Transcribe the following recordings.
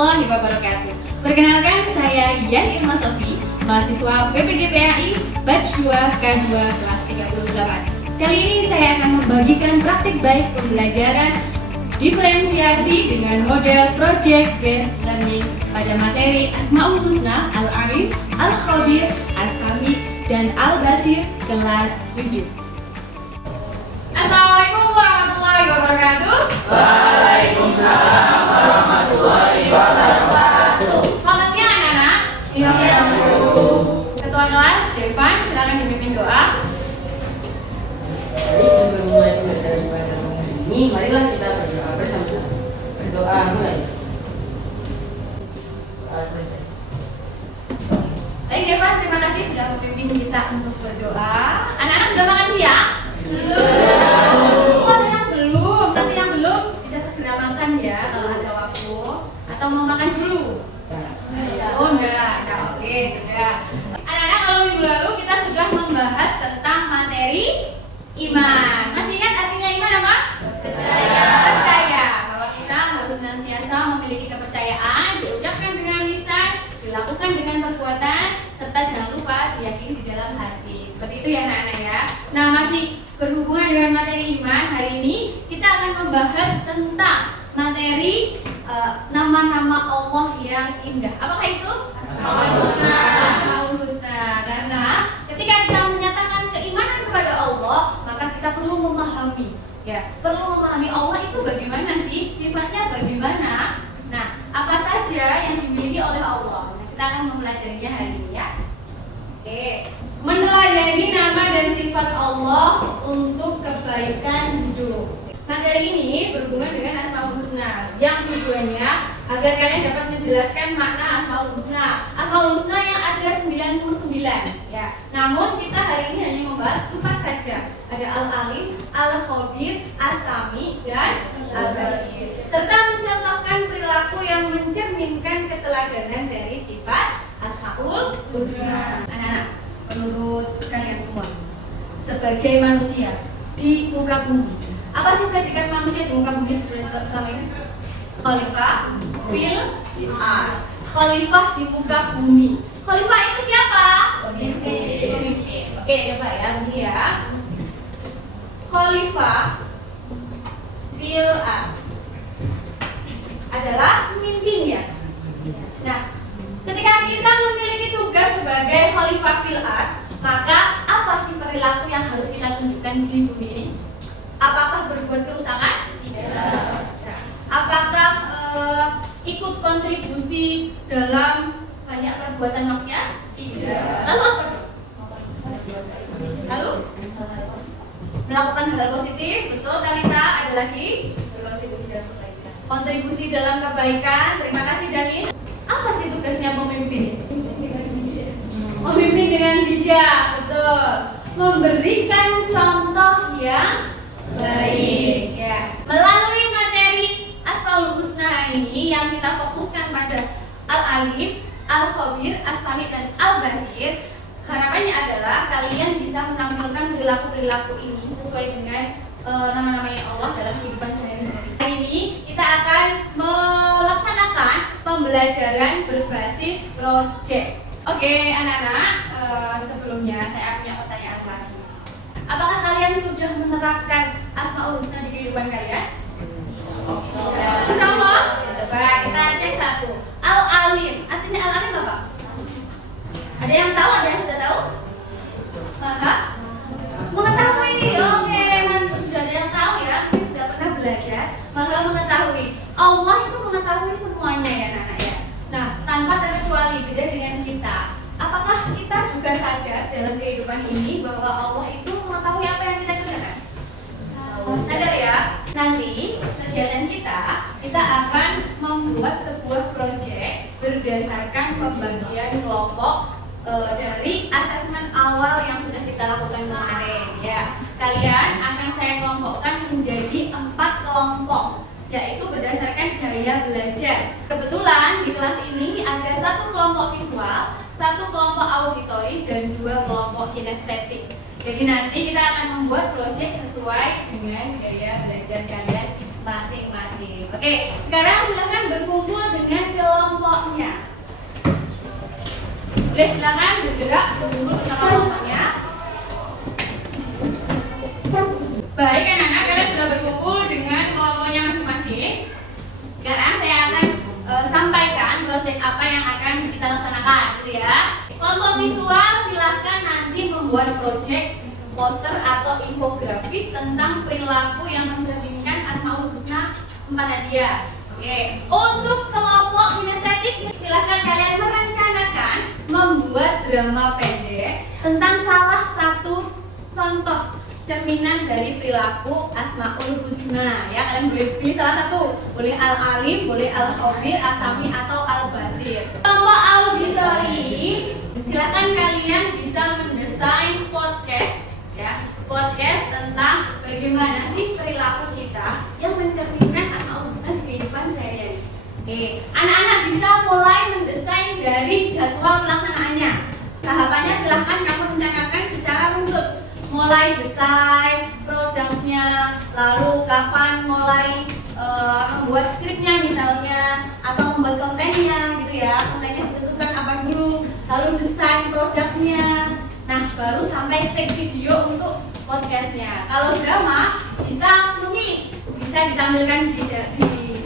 warahmatullahi wabarakatuh. Perkenalkan, saya Yani Irma Sofi, mahasiswa PPGPAI Batch 2 K2 kelas 38. Kali ini saya akan membagikan praktik baik pembelajaran diferensiasi dengan model Project Based Learning pada materi Asmaul Husna, Al-Alim, Al-Khabir, As-Sami, dan Al-Basir kelas 7. Assalamualaikum warahmatullahi wabarakatuh. Waalaikumsalam warahmatullahi wabarakatuh. Selamat siang anak-anak. Siang, Bu. Ketua kelas, Jevan, silakan dipimpin doa. Jadi sebelum mulai pembelajaran pada hari ini, marilah kita berdoa bersama-sama. Berdoa mulai. Baik Jevan, terima kasih sudah memimpin kita untuk berdoa. Anak-anak sudah makan siang? Belum. Oh, ada yang belum. Nanti yang belum bisa segera makan ya kalau ada waktu. Atau mau makan dulu? Oh enggak. Oke, sudah. Anak-anak, kalau minggu lalu kita sudah membahas tentang materi iman. Masih ingat artinya iman apa? Percaya. Bahwa kita harus senantiasa memiliki kepercayaan, diucapkan dengan lisan, dilakukan dengan perbuatan, serta jangan lupa diyakini di dalam hati. Seperti itu ya anak-anak ya. Nah, masih berhubungan dengan materi iman, hari ini kita akan membahas tentang materi nama-nama Allah yang indah. Apakah itu? Asmaul Husna. Karena ketika kita menyatakan keimanan kepada Allah, maka kita perlu memahami, ya, perlu memahami Allah itu bagaimana sih, sifatnya bagaimana. Nah, apa saja yang dimiliki oleh Allah? Nah, kita akan mempelajarinya hari ini ya. Oke. Meneladani nama dan sifat Allah untuk kebaikan hidup. Materi ini berhubungan dengan Asmaul Husna yang tujuannya agar kalian dapat menjelaskan makna Asmaul Husna. Asmaul Husna yang ada 99 ya. Namun kita hari ini hanya membahas 4 saja. Ada Al-Alim, Al-Khabir, As-Sami, dan Al-Basir. Serta mencontohkan perilaku yang mencerminkan keteladanan dari sifat Asmaul Husna. Anak-anak, menurut kalian semua, sebagai manusia di muka bumi, apa sih predikat manusia di muka bumi selama ini? Khalifah fil ard. Khalifah di muka bumi. Khalifah itu siapa? Pemimpin. Oke, coba ya, begini ya. Khalifah fil ard adalah pemimpinnya. Nah, ketika kita memiliki tugas sebagai Khalifah fil ard, maka apa sih perilaku yang harus kita tunjukkan di bumi ini? Apakah berbuat kerusakan? Tidak. Apakah ikut kontribusi dalam banyak perbuatan maksiat? Tidak. Lalu apa? Lalu melakukan hal positif, betul Talita. Ada lagi berkontribusi dalam kebaikan. Kontribusi dalam kebaikan. Terima kasih Jani. Apa sih tugasnya pemimpin? Memimpin dengan bijak, betul. Memberikan contoh yang baik ya. Melalui materi Asmaul Husna ini yang kita fokuskan pada Al-Alim, Al-Khabir, As-Sami, dan Al-Basir, harapannya adalah kalian bisa menampilkan perilaku-perilaku ini sesuai dengan nama-namanya Allah dalam kehidupan sehari-hari. Hari ini kita akan melaksanakan pembelajaran berbasis project. Oke, anak-anak, sebelumnya saya punya pertanyaan lagi. Apakah kalian sudah menerapkan Asmaul Husna di kehidupan kalian? Insya Allah. Coba kita cek satu. Al-Alim. Artinya Al-Alim apa? Ada yang tahu? Ada yang sudah tahu? Maha mengetahui. Oke, Mas, sudah ada yang tahu ya? Mungkin sudah pernah belajar. Maha mengetahui. Allah itu mengetahui semuanya ya, anak-anak ya. Nah, tanpa terkecuali, beda dengan kita. Apakah kita juga sadar dalam kehidupan ini bahwa Allah itu mengetahui apa yang kita kerjakan? Sadar ya? Nanti kegiatan kita akan membuat sebuah proyek berdasarkan pembagian kelompok dari asesmen awal yang sudah kita lakukan kemarin ya. Kalian akan saya kelompokkan menjadi 4 kelompok, yaitu berdasarkan gaya belajar. Kebetulan di kelas ini ada 1 kelompok visual, 1 kelompok auditori, dan 2 kelompok kinestetik. Jadi nanti kita akan membuat proyek sesuai dengan gaya belajar kalian masing-masing. Oke, sekarang silakan berkumpul dengan kelompoknya. Boleh silakan bergerak berkumpul dengan kelompoknya. Baik anak-anak, kalian sudah berkumpul dengan kelompoknya masing-masing. Sekarang saya akan sampaikan proyek apa yang akan kita laksanakan, gitu ya. Kelompok visual silahkan nanti membuat proyek poster atau infografis tentang perilaku yang mencerminkan Asmaul Husna 4 hadiah. Oke, untuk kelompok kinestetik silahkan kalian merencanakan membuat drama pendek tentang salah satu contoh cerminan dari perilaku Asmaul Husna. Ya, kalian boleh pilih salah satu, boleh Al-Alim, boleh Al-Khabir, Al-Sami atau Al-Basir. Kelompok auditori, silakan kalian bisa mendesain podcast, ya, podcast tentang bagaimana sih perilaku kita yang mencerminkan Asmaul Husna di kehidupan sehari-hari. Oke, anak-anak bisa mulai mendesain dari jadwal pelaksanaannya. Tahapannya silahkan kamu rencanakan secara runtut. Mulai desain produknya, lalu kapan mulai membuat skripnya misalnya, atau membuat kontennya gitu ya. Kontennya ditentukan apa dulu, lalu desain produknya. Nah, baru sampai take video untuk podcastnya. Kalau drama bisa memilih, bisa ditampilkan di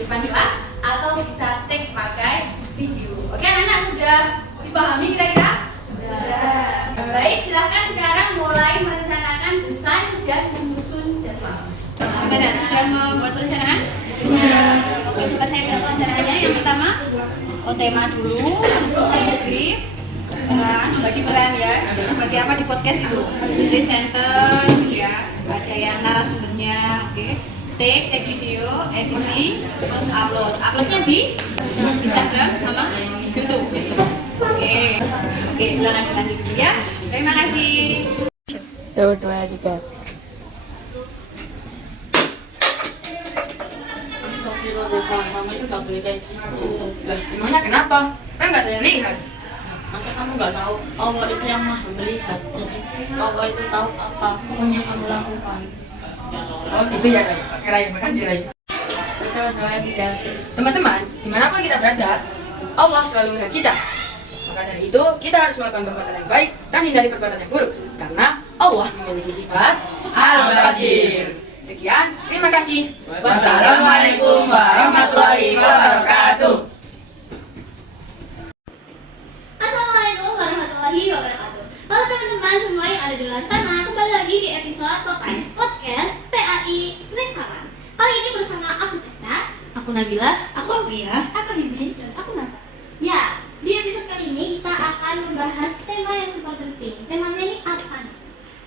depan kelas atau bisa take pakai video. Oke, anak-anak sudah dipahami kira-kira? Sudah. Baik, silakan sekarang mulai merencanakan desain dan menyusun jadwal. Gimana? Sudah membuat perencanaan? Sudah. Oke, coba saya lihat perencanaannya. Yang pertama, tema dulu, skrip, peran, bagi peran ya. Sebagai apa di podcast itu? Presenter, ya. Ada yang narasumbernya, oke. Take video, editing, terus upload. Uploadnya di Instagram sama YouTube. Oke, silakan lanjut dulu ya. Terima kasih. 1, 2, 3. Astagfirullahaladzim, kamu itu gak boleh kayak gitu. Lah, emangnya kenapa? Kan nggak ada yang lihat. Masa kamu gak tahu Allah itu yang maha melihat. Jadi Allah itu tahu apapun yang kamu lakukan. Oh gitu ya, Ray. Oke, Ray, makasih, Ray. 1, 2, 3. Teman-teman, dimanapun kita berada, Allah selalu melihat kita. Maka dari itu, kita harus melakukan perbuatan yang baik dan hindari perbuatan yang buruk. Karena Allah memiliki sifat Al-Basir. Sekian, terima kasih. Wassalamualaikum warahmatullahi wabarakatuh. Assalamualaikum warahmatullahi wabarakatuh. Halo teman-teman semua yang ada di luar sana, kembali lagi di episode Popeyes Podcast PAI Senesaran. Kali ini bersama aku Teta, Aku Nabila. aku Aglia, aku Hibin, dan aku Nata. Ya, di episode kali ini kita akan membahas tema yang super penting. Temanya ini apa nih?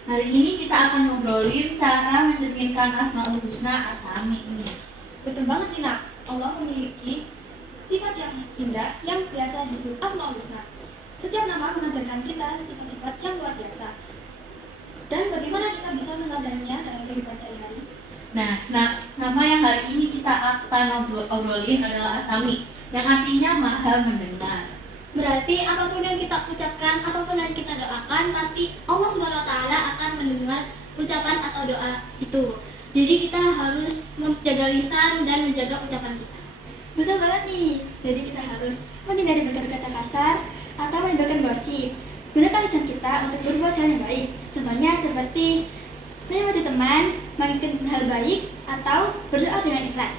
Hari ini kita akan ngobrolin cara mencerminkan Asmaul Husna Asami ini. Betul banget nih Nak, Allah memiliki sifat yang indah yang biasa disebut Asmaul Husna. Setiap nama mengajarkan kita sifat-sifat yang luar biasa. Dan bagaimana kita bisa meneladaninya dalam kehidupan sehari-hari? Nah, nama yang hari ini kita akan obrolin adalah Asami, yang artinya maha mendengar. Berarti apapun yang kita ucapkan, apapun yang kita doakan, pasti Allah SWT akan mendengar ucapan atau doa itu. Jadi kita harus menjaga lisan dan menjaga ucapan kita. Betul banget nih, jadi kita harus menghindari berkata-kata kasar atau menyebarkan gosip. Gunakan lisan kita untuk berbuat hal yang baik. Contohnya seperti menyemangati teman, menginginkan hal baik, atau berdoa dengan ikhlas.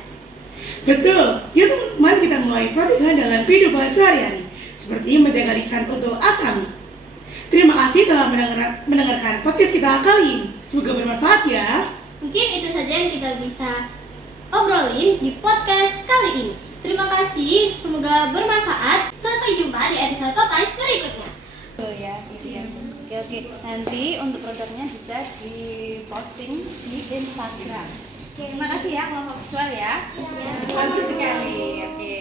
Betul, yuk teman-teman kita mulai praktikkan dalam kehidupan sehari-hari seperti menjaga lisan untuk Asami. Terima kasih telah mendengarkan podcast kita kali ini. Semoga bermanfaat ya. Mungkin itu saja yang kita bisa obrolin di podcast kali ini. Terima kasih, semoga bermanfaat. Sampai jumpa di episode Popeyes berikutnya. Oh ya, gitu ya. Oke. Nanti untuk produknya bisa diposting di Instagram. Terima kasih ya kelompok visual ya. Bagus sekali. Oke.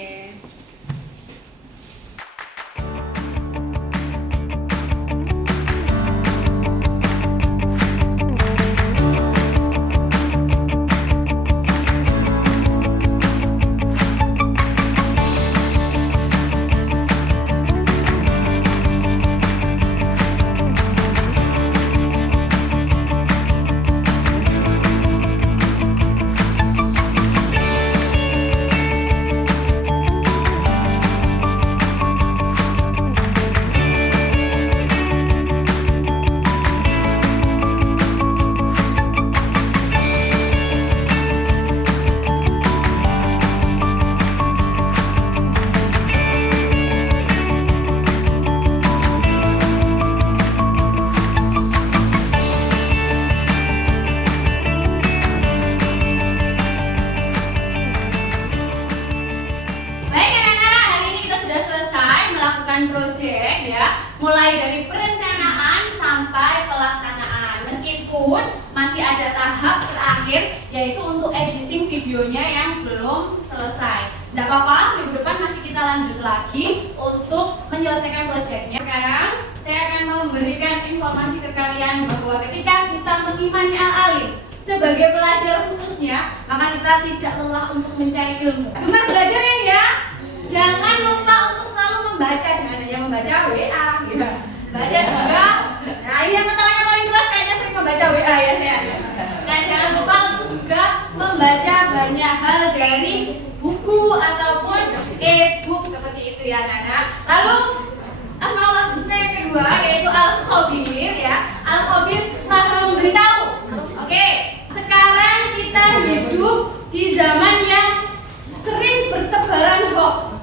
masih ada tahap terakhir, yaitu untuk editing videonya yang belum selesai. Tidak apa-apa, minggu depan masih kita lanjut lagi untuk menyelesaikan proyeknya. Sekarang saya akan memberikan informasi ke kalian bahwa ketika kita mengimani Al-Alim sebagai pelajar khususnya, maka kita tidak lelah untuk mencari ilmu. Gemar belajar ya? Jangan lupa untuk selalu membaca, jangan hanya membaca WA ya. Baca juga. Nah, ini yang ketawanya paling keras kayaknya sering membaca WA ya saya. Nah, jangan lupa untuk juga membaca banyak hal dari buku ataupun e-book seperti itu ya, Nana. Lalu Asmaul Husna yang kedua yaitu Al-Khabir ya. Al-Khabir maha memberitahu. Oke, sekarang kita hidup di zaman yang sering bertebaran hoax.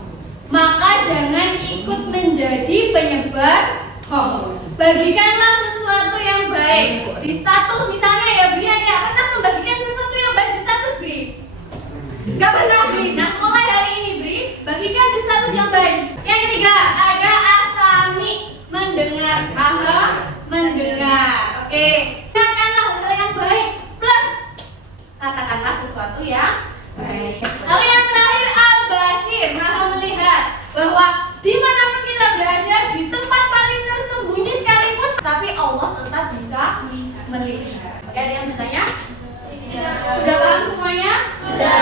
Maka jangan ikut menjadi penyebar hoax. Bagikanlah sesuatu yang baik di status misalnya ya Brian ya, pernah membagikan sesuatu yang baik di status Bri? Gak pernah Bri. Nah, mulai hari ini Bri, bagikan di status yang baik. Yang ketiga ada Asami, mendengar. Mendengar. Oke, katakanlah hal yang baik plus katakanlah sesuatu yang baik. Lalu yang terakhir Al-Basir, maha melihat, bahwa dimanapun kita berada, di tempat paling tersembunyi sekalipun, tapi Allah tetap bisa melihat. Oke, ada yang bertanya? Sudah paham semuanya? Sudah.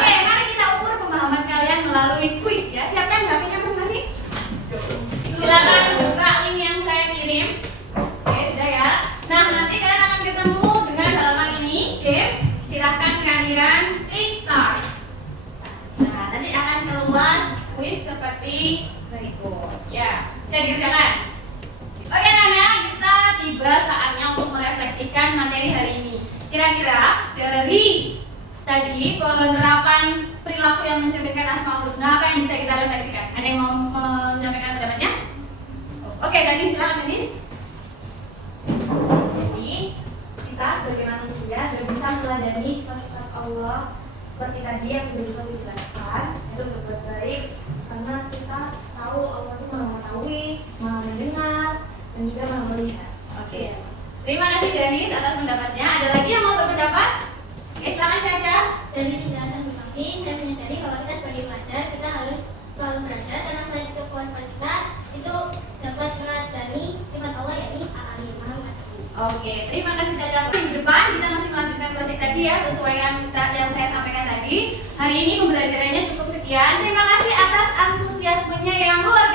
Oke, mari kita ukur pemahaman kalian melalui kuis ya. Siapa yang HP-nya masing-masing? Silakan buka link yang saya kirim. Oke, sudah ya. Nah, nanti kalian akan ketemu dengan halaman ini, game. Silahkan kalian klik start. Nah, nanti akan keluar kuis seperti berikut. Ya, bisa dikerjakan. Oke Nana, kita tiba saatnya untuk merefleksikan materi hari ini. Kira-kira dari tadi penerapan perilaku yang mencerminkan Asmaul Husna, apa yang bisa kita refleksikan? Ada yang mau menyampaikan pendapatnya? Oke, Dani silakan Dani. Jadi kita sebagai manusia sudah bisa meladani sifat-sifat Allah seperti tadi yang sudah dijelaskan, itu berbuat baik karena kita tahu Allah itu maha mengetahui, maha mendengar, dan juga maha melihat. Oke. Terima kasih Dani atas pendapatnya. Ada lagi yang mau berpendapat? Oke, silakan Caca. Dari penjelasan Bu Mafi, saya menyadari bahwa kita sebagai pelajar kita harus selalu belajar karena selain itu kewajiban kita itu dapat meladani sifat Allah yakni Al-Alim, Maha Mengetahui. Oke, terima kasih Caca. Minggu depan kita masih melanjutkan proyek tadi ya, sesuai yang saya sampaikan tadi. Hari ini pembelajarannya cukup sekian. Terima kasih atas antusiasmenya yang luar